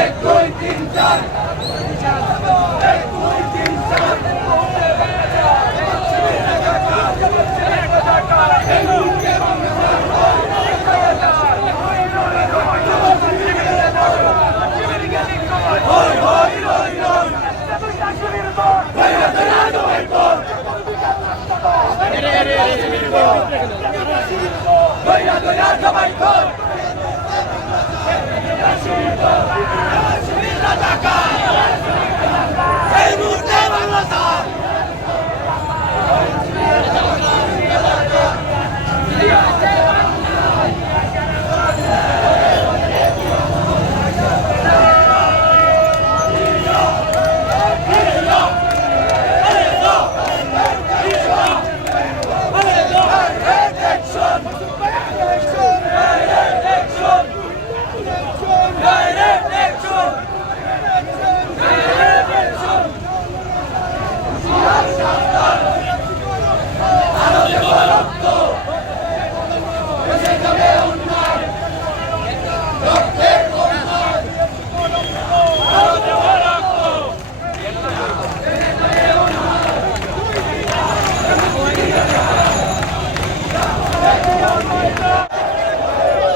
এক দুই তিন চার Action,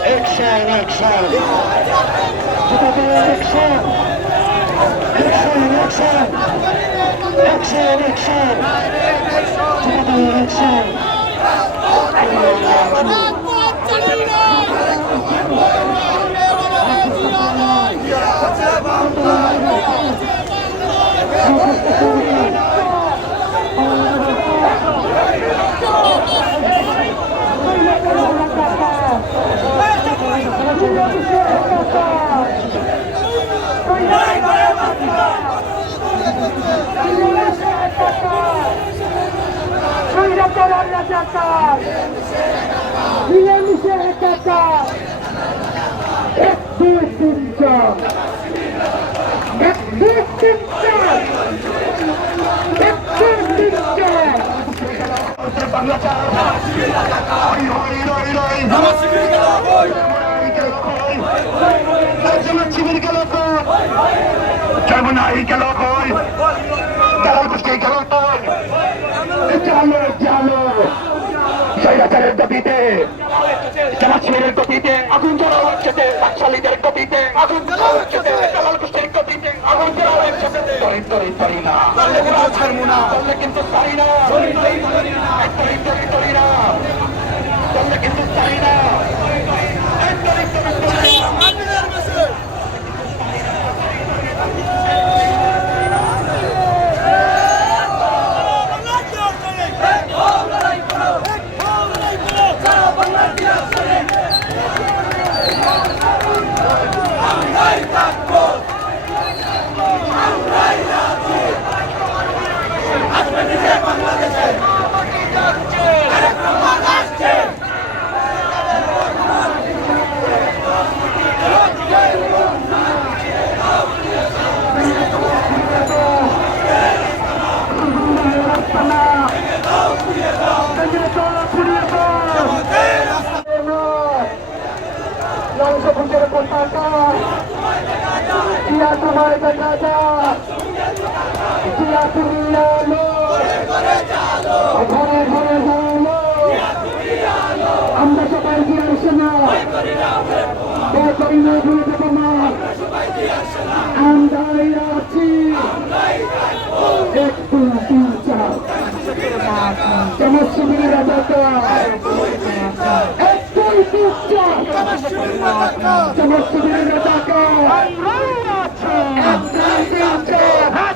action. Action. Action, action. Action, action. Action. স্বৈরাচার রাজাকার মিলেমিশে একাকার। এক, দুই, তিন, চার। এক, দুই, তিন, চার। এক, দুই, তিন, চার। শিবির গেল জন্মনাই গেল কই গেল স্বৈরাচারের গতিতে জামাত শিবিরের গতিতে আগুন জ্বালা হচ্ছে বাকশালীদের গতিতে আগুন জ্বালা হচ্ছে দালাল গোষ্ঠীর গতিতে আগুন জ্বালা হচ্ছে তরি তরি তরি না। কিন্তু তরি না তরি তরি তরি না চললে কিন্তু পারি না এই তরি তরি তরি না লংসপুরের পতাকা জিয়া তোমায় দেখা যায় ঘরে ঘরে হলো আমরা সবাই জিয়ার সেনা দয়া করি না ভুলে দেবো না আপনার রাজ্য